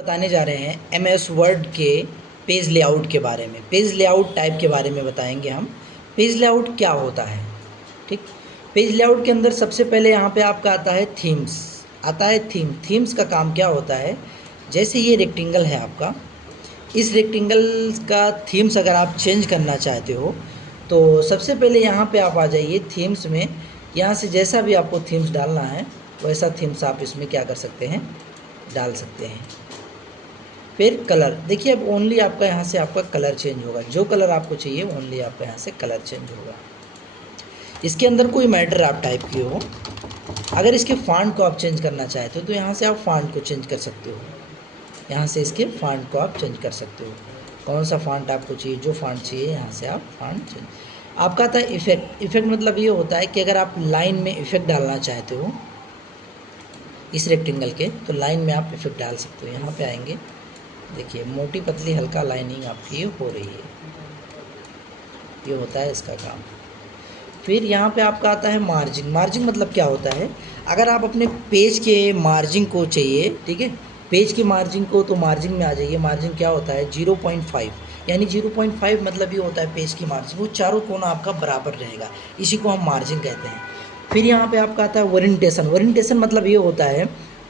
बताने जा रहे हैं एमएस वर्ड के पेज लेआउट के बारे में। पेज लेआउट टाइप के बारे में बताएंगे हम। पेज लेआउट क्या होता है, ठीक। पेज लेआउट के अंदर सबसे पहले यहाँ पे आपका आता है थीम्स, आता है थीम्स का काम क्या होता है। जैसे ये रेक्टेंगल है आपका, इस रेक्टेंगल का थीम्स अगर आप चेंज करना चाहते हो तो सबसे पहले यहाँ पे आप आ जाइए थीम्स में। यहाँ से जैसा भी आपको थीम्स डालना है वैसा थीम्स आप इसमें क्या कर सकते हैं, डाल सकते हैं। फिर कलर देखिए, अब ओनली आपका यहाँ से आपका कलर चेंज होगा, जो कलर आपको चाहिए ओनली आपका यहाँ से कलर चेंज होगा। इसके अंदर कोई मैटर आप टाइप किए हो, अगर इसके फॉन्ट को आप चेंज करना चाहते हो तो यहाँ से आप फॉन्ट को चेंज कर सकते हो। यहाँ से इसके फॉन्ट को आप चेंज कर सकते हो, कौन सा फॉन्ट आपको चाहिए, जो फॉन्ट चाहिए यहाँ से आप फॉन्ट चेंज। आपका आता है इफेक्ट। इफेक्ट मतलब ये होता है कि अगर आप लाइन में इफेक्ट डालना चाहते हो इस रेक्टेंगल के, तो लाइन में आप इफेक्ट डाल सकते हो। यहाँ पे आएंगे, देखिए मोटी पतली हल्का लाइनिंग आपकी हो रही है, ये होता है इसका काम। फिर यहाँ पे आपका आता है मार्जिन। मार्जिन मतलब क्या होता है, अगर आप अपने पेज के मार्जिन को चाहिए, ठीक है, पेज के मार्जिन को, तो मार्जिन में आ जाइए। मार्जिन क्या होता है 0.5, यानी 0.5 मतलब ये होता है पेज की मार्जिन, वो चारों कोना आपका बराबर रहेगा, इसी को हम मार्जिन कहते हैं। फिर यहाँ पे आपका आता है ओरिएंटेशन। ओरिएंटेशन मतलब ये होता है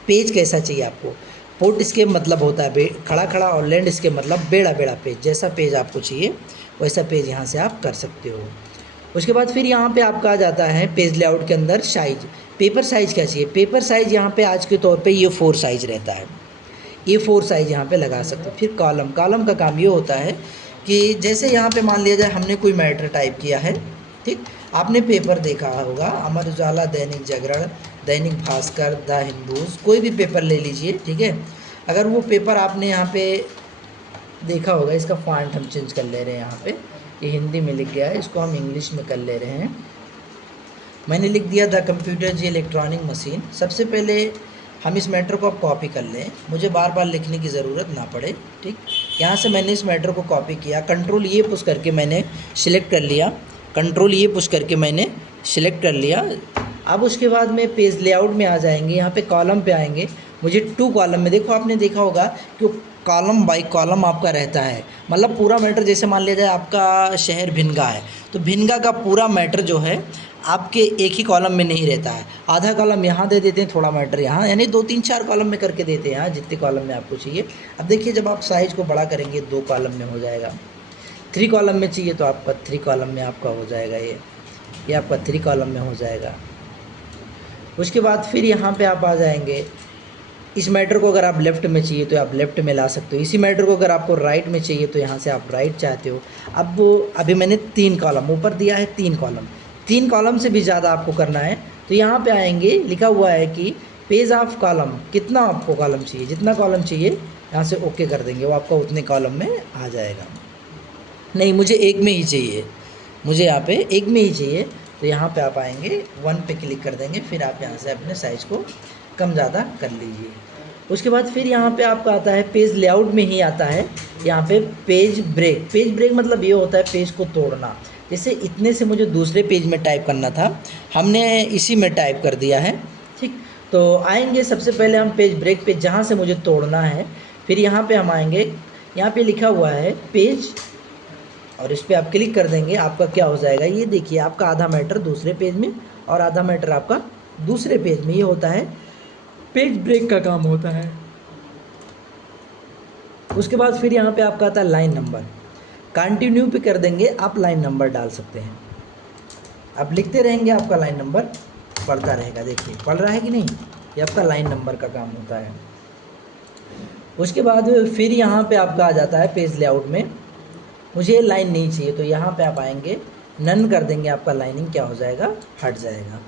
पेज कैसा चाहिए आपको। पोर्ट इसके मतलब होता है खड़ा खड़ा, और लैंड इसके मतलब बेड़ा बेड़ा पेज, जैसा पेज आपको चाहिए वैसा पेज यहाँ से आप कर सकते हो। उसके बाद फिर यहाँ पे आपका आ जाता है पेज लेआउट के अंदर साइज। पेपर साइज़ क्या चाहिए, पेपर साइज़ यहाँ पे आज के तौर पे ये 4 साइज़ रहता है, ये 4 साइज़ यहाँ पे लगा सकते हो। फिर कॉलम, कॉलम का काम ये होता है कि जैसे यहाँ पे मान लिया जाए हमने कोई मैटर टाइप किया है, ठीक। आपने पेपर देखा होगा, अमर उजाला, दैनिक जागरण, दैनिक भास्कर, द हिंदूज, कोई भी पेपर ले लीजिए, ठीक है। अगर वो पेपर आपने यहाँ पे देखा होगा, इसका फॉन्ट हम चेंज कर ले रहे हैं। यहाँ पे ये हिंदी में लिख गया है, इसको हम इंग्लिश में कर ले रहे हैं। मैंने लिख दिया द कंप्यूटर जी इलेक्ट्रॉनिक मशीन। सबसे पहले हम इस मैटर को अब कॉपी कर लें, मुझे बार बार लिखने की ज़रूरत ना पड़े, ठीक। यहाँ से मैंने इस मैटर को कॉपी किया, कंट्रोल ये पुश करके मैंने सिलेक्ट कर लिया, कंट्रोल ये पुश करके मैंने सिलेक्ट कर लिया। अब उसके बाद में पेज लेआउट में आ जाएंगे, यहाँ पे कॉलम पे आएंगे। मुझे 2 कॉलम में, देखो आपने देखा होगा कि कॉलम बाई कॉलम आपका रहता है, मतलब पूरा मैटर। जैसे मान लिया जाए आपका शहर भिनगा है, तो भिनगा का पूरा मैटर जो है आपके एक ही कॉलम में नहीं रहता है, आधा कॉलम यहाँ दे देते हैं, थोड़ा मैटर यहाँ, यानी 2 3 4 कॉलम में करके देते हैं, यहाँ जितने कॉलम में आपको चाहिए। अब देखिए जब आप साइज़ को बड़ा करेंगे 2 कॉलम में हो जाएगा, 3 कॉलम में चाहिए तो आपका 3 कॉलम में आपका हो जाएगा, ये आपका 3 कॉलम में हो जाएगा। उसके बाद फिर यहाँ पे आप आ जाएंगे, इस मैटर को अगर आप लेफ़्ट में चाहिए तो आप लेफ़्ट में ला सकते हो, इसी मैटर को अगर आपको राइट में चाहिए तो यहाँ से आप राइट चाहते हो। अब वो अभी मैंने 3 कॉलम ऊपर दिया है, 3 कॉलम, 3 कॉलम से भी ज़्यादा आपको करना है तो यहाँ पे आएंगे, लिखा हुआ है कि पेज ऑफ कॉलम, कितना आपको कॉलम चाहिए, जितना कॉलम चाहिए यहाँ से ओके कर देंगे, वो आपका उतने कॉलम में आ जाएगा। नहीं मुझे एक में ही चाहिए, मुझे यहाँ पे एक में ही चाहिए, तो यहाँ पे आप आएंगे 1 पे क्लिक कर देंगे, फिर आप यहाँ से अपने साइज़ को कम ज़्यादा कर लीजिए। उसके बाद फिर यहाँ पे आपका आता है पेज लेआउट में ही आता है यहाँ पे पेज ब्रेक। पेज ब्रेक मतलब ये होता है पेज को तोड़ना। जैसे इतने से मुझे दूसरे पेज में टाइप करना था, हमने इसी में टाइप कर दिया है, ठीक। तो आएंगे सबसे पहले हम पेज ब्रेक पे, जहाँ से मुझे तोड़ना है, फिर यहाँ पे हम आएंगे, यहाँ पे लिखा हुआ है पेज, और इस पर आप क्लिक कर देंगे, आपका क्या हो जाएगा, ये देखिए आपका आधा मैटर दूसरे पेज में और आधा मैटर आपका दूसरे पेज में, ये होता है पेज ब्रेक का काम होता है। उसके बाद फिर यहाँ पे आपका आता है लाइन नंबर, कंटिन्यू पे कर देंगे, आप लाइन नंबर डाल सकते हैं, आप लिखते रहेंगे, आपका लाइन नंबर पढ़ता रहेगा। देखिए पढ़ रहा है कि नहीं, ये आपका लाइन नंबर का काम होता है। उसके बाद फिर यहाँ पे आपका आ जाता है पेज लेआउट में, मुझे लाइन नहीं चाहिए तो यहाँ पे आप आएंगे, नन कर देंगे, आपका लाइनिंग क्या हो जाएगा, हट जाएगा।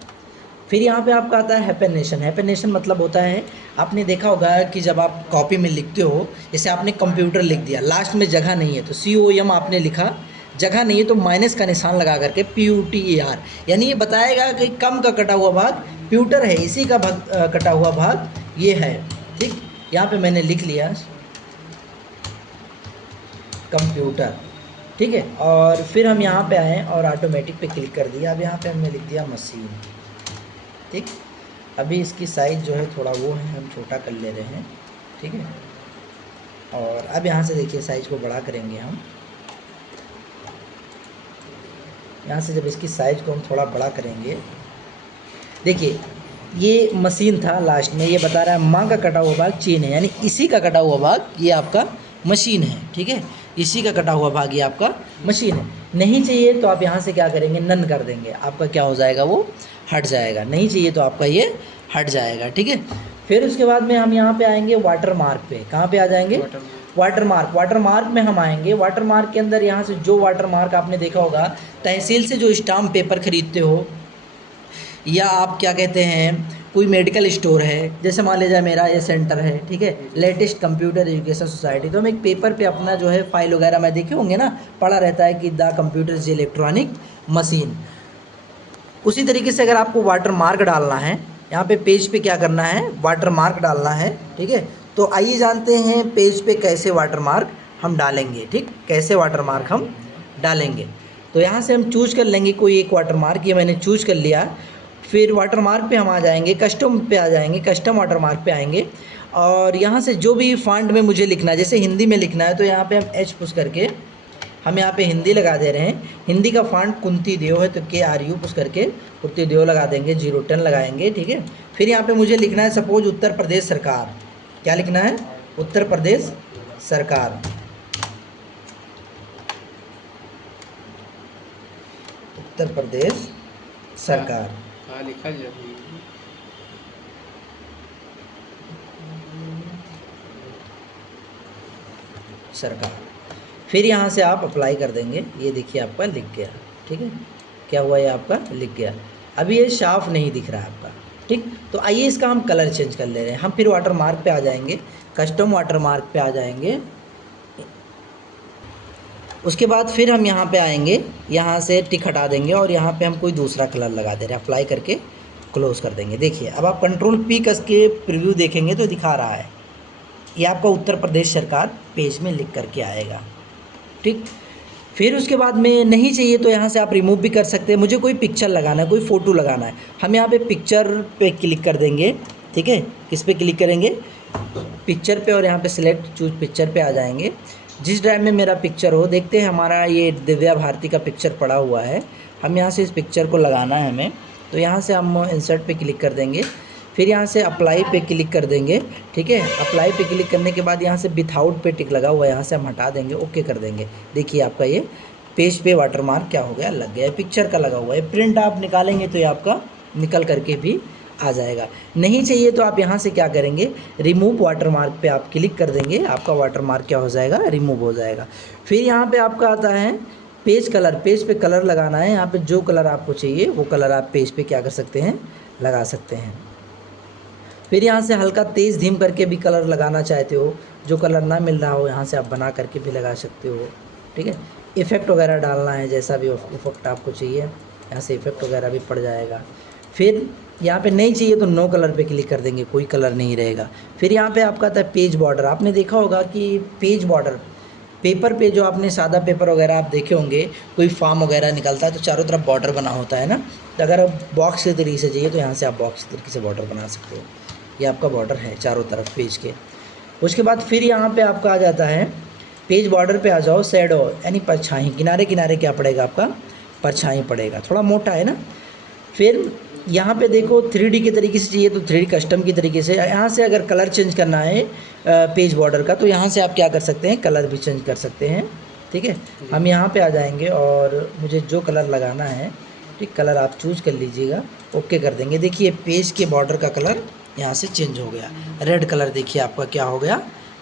फिर यहाँ पे आपका आता है हैपेनेशन। हैपेनेशन मतलब होता है, आपने देखा होगा कि जब आप कॉपी में लिखते हो, जैसे आपने कंप्यूटर लिख दिया, लास्ट में जगह नहीं है तो COM आपने लिखा, जगह नहीं है तो माइनस का निशान लगा करके PUTER, यानी ये बताएगा कि कम का कटा हुआ भाग प्यूटर है, इसी का भाग कटा हुआ भाग ये है, ठीक। यहाँ पे मैंने लिख लिया कंप्यूटर, ठीक है। और फिर हम यहाँ पे आए और ऑटोमेटिक पे क्लिक कर दिया, अब यहाँ पे हमने लिख दिया मशीन, ठीक। अभी इसकी साइज़ जो है थोड़ा वो है, हम छोटा कर ले रहे हैं, ठीक है। और अब यहाँ से देखिए साइज़ को बड़ा करेंगे हम। यहाँ से जब इसकी साइज़ को हम थोड़ा बड़ा करेंगे, देखिए ये मशीन था, लास्ट में ये बता रहा है माँ का कटा हुआ भाग चेन है, यानी इसी का कटा हुआ भाग ये आपका मशीन है, ठीक है, इसी का कटा हुआ भाग ये आपका मशीन है। नहीं चाहिए तो आप यहाँ से क्या करेंगे, नन कर देंगे, आपका क्या हो जाएगा, वो हट जाएगा। नहीं चाहिए तो आपका ये हट जाएगा, ठीक है। फिर उसके बाद में हम यहाँ पे आएंगे वाटर मार्क पे। कहाँ पे आ जाएंगे, वाटर मार्क। वाटर मार्क में हम आएंगे। वाटर मार्क के अंदर यहाँ से जो वाटर मार्क आपने देखा होगा, तहसील से जो स्टाम्प पेपर खरीदते हो, या आप क्या कहते हैं कोई मेडिकल स्टोर है, जैसे मान लीजिए मेरा ये सेंटर है, ठीक है, लेटेस्ट कंप्यूटर एजुकेशन सोसाइटी, तो हम एक पेपर पे अपना जो है फाइल वगैरह में देखे होंगे ना, पढ़ा रहता है कि the computer is electronic machine. उसी तरीके से अगर आपको वाटर मार्क डालना है, यहाँ पे पेज पे क्या करना है, वाटर मार्क डालना है, ठीक है। तो आइए जानते हैं पेज पे कैसे वाटर मार्क हम डालेंगे, ठीक, कैसे वाटर मार्क हम डालेंगे। तो यहाँ से हम चूज कर लेंगे कोई एक वाटर मार्क, ये मैंने चूज कर लिया। फिर वाटर मार्क पे हम आ जाएंगे, कस्टम पे आ जाएंगे, कस्टम वाटर मार्क पे आएंगे, और यहाँ से जो भी फॉन्ट में मुझे लिखना है, जैसे हिंदी में लिखना है तो यहाँ पे हम एच पुश करके हम यहाँ पे हिंदी लगा दे रहे हैं। हिंदी का फॉन्ट कुंती देव है तो KRU पुश करके कुंती देव लगा देंगे, 010 लगाएंगे, ठीक है। फिर यहाँ पे मुझे लिखना है सपोज उत्तर प्रदेश सरकार। क्या लिखना है, उत्तर प्रदेश सरकार। उत्तर प्रदेश सरकार लिखा जाए। सरकार। फिर यहाँ से आप अप्लाई कर देंगे, ये देखिए आपका लिख गया, ठीक है, क्या हुआ, ये आपका लिख गया। अभी ये साफ नहीं दिख रहा है आपका, ठीक। तो आइए इसका हम कलर चेंज कर ले रहे हैं। हम फिर वाटर मार्क पे आ जाएंगे, कस्टम वाटर मार्क पे आ जाएंगे। उसके बाद फिर हम यहाँ पे आएंगे, यहाँ से टिक हटा देंगे और यहाँ पे हम कोई दूसरा कलर लगा दे रहे हैं, अप्लाई करके क्लोज कर देंगे। देखिए अब आप कंट्रोल P कस के प्रीव्यू देखेंगे तो दिखा रहा है, ये आपका उत्तर प्रदेश सरकार पेज में लिख करके आएगा, ठीक। फिर उसके बाद में नहीं चाहिए तो यहाँ से आप रिमूव भी कर सकते हैं। मुझे कोई पिक्चर लगाना है, कोई फ़ोटो लगाना है, हम यहाँ पे पिक्चर पे क्लिक कर देंगे, ठीक है। किस पे क्लिक करेंगे, पिक्चर पे, और यहाँ पे सिलेक्ट चूज पिक्चर पे आ जाएंगे। जिस ड्राइव में मेरा पिक्चर हो, देखते हैं हमारा ये दिव्या भारती का पिक्चर पड़ा हुआ है, हम यहाँ से इस पिक्चर को लगाना है हमें, तो यहाँ से हम इंसर्ट पे क्लिक कर देंगे। फिर यहाँ से अप्लाई पे क्लिक कर देंगे, ठीक है। अप्लाई पे क्लिक करने के बाद यहाँ से विथआउट पे टिक लगा हुआ है, यहाँ से हम हटा देंगे, ओके कर देंगे। देखिए आपका ये पेज पे वाटरमार्क क्या हो गया, लग गया है, पिक्चर का लगा हुआ है। प्रिंट आप निकालेंगे तो ये आपका निकल करके भी आ जाएगा। नहीं चाहिए तो आप यहाँ से क्या करेंगे, रिमूव वाटरमार्क पे आप क्लिक कर देंगे, आपका वाटरमार्क क्या हो जाएगा, रिमूव हो जाएगा। फिर यहाँ पे आपका आता है पेज कलर। पेज पे कलर लगाना है, यहाँ पे जो कलर आपको चाहिए वो कलर आप पेज पे क्या कर सकते हैं, लगा सकते हैं। फिर यहाँ से हल्का तेज़ धीम करके भी कलर लगाना चाहते हो, जो कलर ना मिल रहा हो यहाँ से आप बना करके भी लगा सकते हो, ठीक है। इफ़ेक्ट वगैरह डालना है, जैसा भी इफ़ेक्ट आपको चाहिए यहाँ से इफ़ेक्ट वगैरह भी पड़ जाएगा। फिर यहाँ पे नहीं चाहिए तो नो कलर पे क्लिक कर देंगे, कोई कलर नहीं रहेगा। फिर यहाँ पे आपका आता है पेज बॉर्डर। आपने देखा होगा कि पेज बॉर्डर पेपर पे, जो आपने सादा पेपर वगैरह आप देखे होंगे, कोई फॉर्म वगैरह निकलता है तो चारों तरफ बॉर्डर बना होता है ना, तो अगर आप बॉक्स के तरीके से चाहिए तो यहाँ से आप बॉक्स के तरीके से बॉर्डर बना सकते हो। ये आपका बॉर्डर है चारों तरफ पेज के। उसके बाद फिर यहाँ पे आपका आ जाता है पेज बॉर्डर पे आ जाओ, शैडो यानी परछाई, किनारे किनारे क्या पड़ेगा आपका, परछाई पड़ेगा, थोड़ा मोटा है ना। फिर यहाँ पे देखो 3D के तरीके से चाहिए तो 3D कस्टम की तरीके से। यहाँ से अगर कलर चेंज करना है पेज बॉर्डर का, तो यहाँ से आप क्या कर सकते हैं, कलर भी चेंज कर सकते हैं, ठीक है। हम यहाँ पे आ जाएंगे और मुझे जो कलर लगाना है, ठीक, कलर आप चूज कर लीजिएगा, ओके कर देंगे। देखिए पेज के बॉर्डर का कलर यहाँ से चेंज हो गया, रेड कलर देखिए आपका क्या हो गया,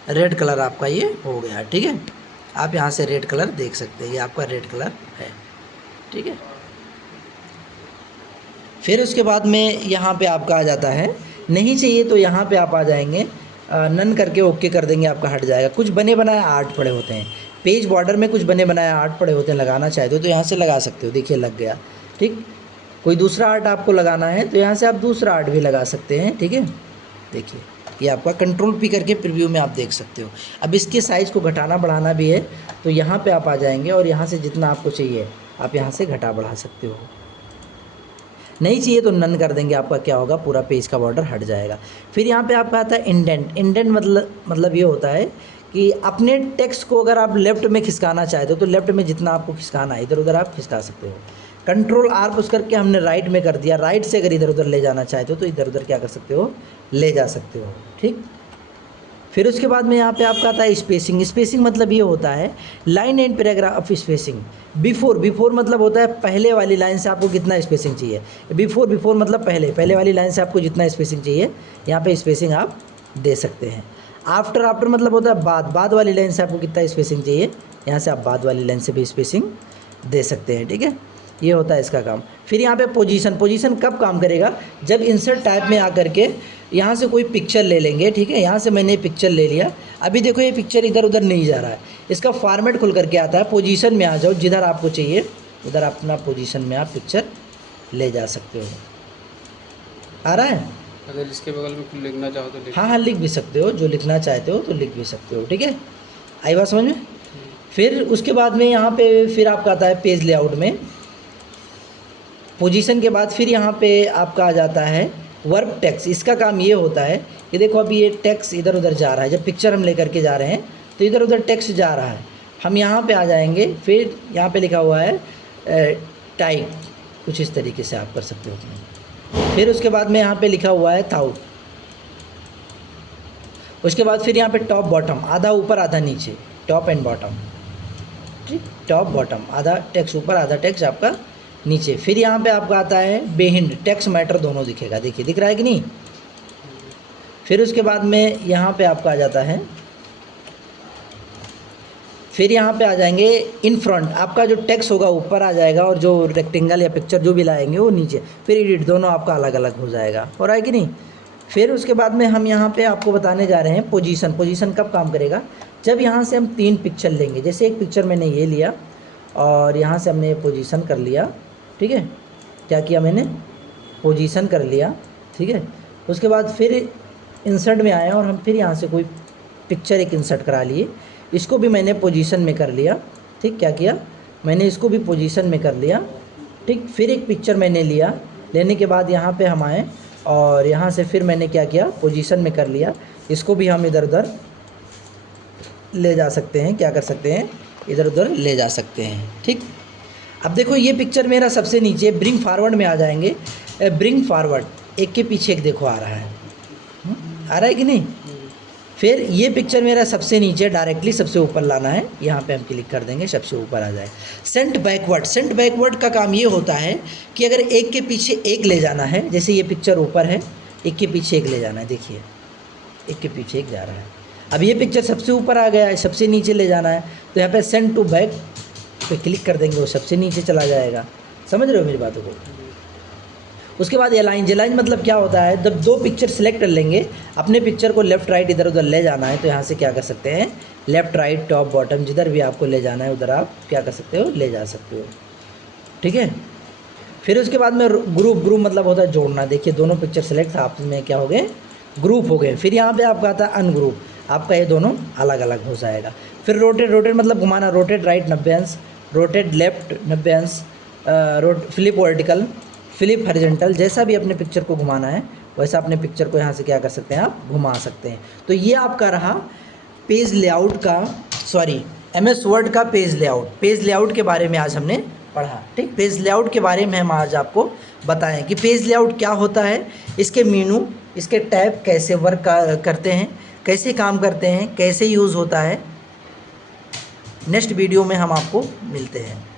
रेड कलर आपका ये हो गया, ठीक है। आप यहाँ से रेड कलर देख सकते हैं, ये आपका रेड कलर है, ठीक है। फिर उसके बाद में यहाँ पे आपका आ जाता है, नहीं चाहिए तो यहाँ पे आप आ जाएंगे, नन करके ओके कर देंगे, आपका हट जाएगा। कुछ बने बनाए आर्ट पड़े होते हैं पेज बॉर्डर में, कुछ बने बनाए आर्ट पड़े होते हैं, लगाना चाहते हो तो यहाँ से लगा सकते हो, देखिए लग गया, ठीक। कोई दूसरा आर्ट आपको लगाना है तो यहाँ से आप दूसरा आर्ट भी लगा सकते हैं, ठीक है। देखिए ये आपका कंट्रोल P करके प्रीव्यू में आप देख सकते हो। अब इसके साइज़ को घटाना बढ़ाना भी है तो यहाँ पे आप आ जाएंगे और यहाँ से जितना आपको चाहिए आप यहाँ से घटा बढ़ा सकते हो। नहीं चाहिए तो नन कर देंगे, आपका क्या होगा, पूरा पेज का बॉर्डर हट जाएगा। फिर यहाँ पे आपका आता है इंडेंट। इंडेंट मतलब ये होता है कि अपने टेक्स्ट को अगर आप लेफ़्ट में खिसकाना चाहते हो तो लेफ़्ट में जितना आपको खिसकाना है इधर उधर आप खिसका सकते हो। कंट्रोल आर पुश करके हमने राइट में कर दिया, राइट से अगर इधर उधर ले जाना चाहते हो तो इधर उधर क्या कर सकते हो, ले जा सकते हो। ठीक, फिर उसके बाद में यहाँ पे आपका आता है स्पेसिंग। स्पेसिंग मतलब ये होता है line and paragraph spacing. Before मतलब होता है पहले वाली लाइन से आपको कितना स्पेसिंग चाहिए। बिफोर मतलब पहले वाली लाइन से आपको जितना स्पेसिंग चाहिए यहाँ पे स्पेसिंग आप दे सकते हैं। आफ्टर मतलब होता है बाद वाली लाइन से आपको कितना स्पेसिंग चाहिए, यहाँ से आप बाद वाली लाइन से भी स्पेसिंग दे सकते हैं। ठीक है, ये होता है इसका काम। फिर यहाँ पे पोजीशन कब काम करेगा, जब इंसर्ट टाइप में आकर के यहाँ से कोई पिक्चर ले लेंगे। ठीक है, यहाँ से मैंने पिक्चर ले लिया, अभी देखो ये पिक्चर इधर उधर नहीं जा रहा है, इसका फॉर्मेट खुल करके आता है। पोजीशन में आ जाओ, जिधर आपको चाहिए उधर अपना पोजीशन में आप पिक्चर ले जा सकते हो। आ रहा है, अगर इसके बगल में कुछ लिखना चाहो तो लिख। हाँ लिख भी सकते हो, जो लिखना चाहते हो तो लिख भी सकते हो। ठीक है, आई बात समझ में। फिर उसके बाद में यहाँ पे फिर आपका आता है पेज लेआउट में। पोजीशन के बाद फिर यहाँ पे आपका आ जाता है वर्ब टेक्स्ट। इसका काम ये होता है कि देखो अभी ये टेक्स्ट इधर उधर जा रहा है, जब पिक्चर हम लेकर के जा रहे हैं तो इधर उधर टेक्स्ट जा रहा है। हम यहाँ पे आ जाएंगे, फिर यहाँ पे लिखा हुआ है टाइप, कुछ इस तरीके से आप कर सकते हो। फिर उसके बाद में यहाँ पे लिखा हुआ है थाउ। उसके बाद फिर यहाँ पे टॉप बॉटम, आधा ऊपर आधा नीचे, टॉप एंड बॉटम। ठीक, टॉप बॉटम, आधा टेक्स्ट ऊपर आधा टेक्स्ट आपका नीचे। फिर यहाँ पे आपका आता है बेहिंड, टेक्स्ट मैटर दोनों दिखेगा, देखिए दिख रहा है कि नहीं। फिर उसके बाद में यहाँ पे आपका आ जाता है, फिर यहाँ पे आ जाएंगे इन फ्रंट, आपका जो टेक्स्ट होगा ऊपर आ जाएगा और जो रेक्टेंगल या पिक्चर जो भी लाएंगे वो नीचे। फिर एडिट, दोनों आपका अलग अलग हो जाएगा। हो रहा है कि नहीं। फिर उसके बाद में हम यहाँ पे आपको बताने जा रहे हैं पोजीशन कब काम करेगा, जब यहाँ से हम 3 पिक्चर लेंगे। जैसे एक पिक्चर मैंने ये लिया और यहाँ से हमने पोजीशन कर लिया। ठीक है, क्या किया मैंने, पोजीशन कर लिया। ठीक है, उसके बाद फिर इंसर्ट में आया और हम फिर यहाँ से कोई पिक्चर एक इंसर्ट करा लिए, इसको भी मैंने पोजीशन में कर लिया। ठीक, क्या किया मैंने, इसको भी पोजीशन में कर लिया। ठीक, फिर एक पिक्चर मैंने लिया, लेने के बाद यहाँ पे हम आए और यहाँ से फिर मैंने क्या किया, पोजीशन में कर लिया। इसको भी हम इधर उधर ले जा सकते हैं, क्या कर सकते हैं, इधर उधर ले जा सकते हैं। ठीक, अब देखो ये पिक्चर मेरा सबसे नीचे, ब्रिंग फॉरवर्ड में आ जाएंगे। ब्रिंग फॉरवर्ड, एक के पीछे एक देखो आ रहा है, आ रहा है कि नहीं। फिर ये पिक्चर मेरा सबसे नीचे, डायरेक्टली सबसे ऊपर लाना है, यहाँ पे हम क्लिक कर देंगे, सबसे ऊपर आ जाए। सेंट बैकवर्ड का काम ये होता है कि अगर एक के पीछे एक ले जाना है, जैसे ये पिक्चर ऊपर है, एक के पीछे एक ले जाना है, देखिए एक के पीछे एक जा रहा है। अब ये पिक्चर सबसे ऊपर आ गया है, सबसे नीचे ले जाना है, तो यहाँ पे सेंड टू बैक पे क्लिक कर देंगे, वो सबसे नीचे चला जाएगा। समझ रहे हो मेरी बातों को। उसके बाद अलाइन मतलब क्या होता है, जब 2 पिक्चर सेलेक्ट कर लेंगे, अपने पिक्चर को लेफ़्ट राइट इधर उधर ले जाना है, तो यहाँ से क्या कर सकते हैं, लेफ़्ट राइट टॉप बॉटम जिधर भी आपको ले जाना है उधर आप क्या कर सकते हो, ले जा सकते हो। ठीक है, फिर उसके बाद में ग्रुप मतलब होता है जोड़ना। देखिए दोनों पिक्चर सेलेक्ट था, आप में क्या हो गए, ग्रुप हो गए। फिर यहाँ पे आपका आता है अनग्रुप, आपका ये दोनों अलग अलग हो जाएगा। फिर रोटेट मतलब घुमाना, रोटेट राइट 90 अंश, रोटेट लेफ्ट 90 अंश, फ्लिप वर्टिकल, फ्लिप हॉरिजॉन्टल, जैसा भी अपने पिक्चर को घुमाना है वैसा अपने पिक्चर को यहाँ से क्या कर सकते हैं, आप घुमा सकते हैं। तो ये आपका रहा पेज लेआउट का, MS वर्ड का पेज लेआउट के बारे में आज हमने पढ़ा। ठीक, पेज लेआउट के बारे में हम आज आपको बताएं कि पेज लेआउट क्या होता है, इसके मेनू, इसके टैब कैसे वर्क करते हैं, कैसे काम करते हैं, कैसे यूज़ होता है। नेक्स्ट वीडियो में हम आपको मिलते हैं।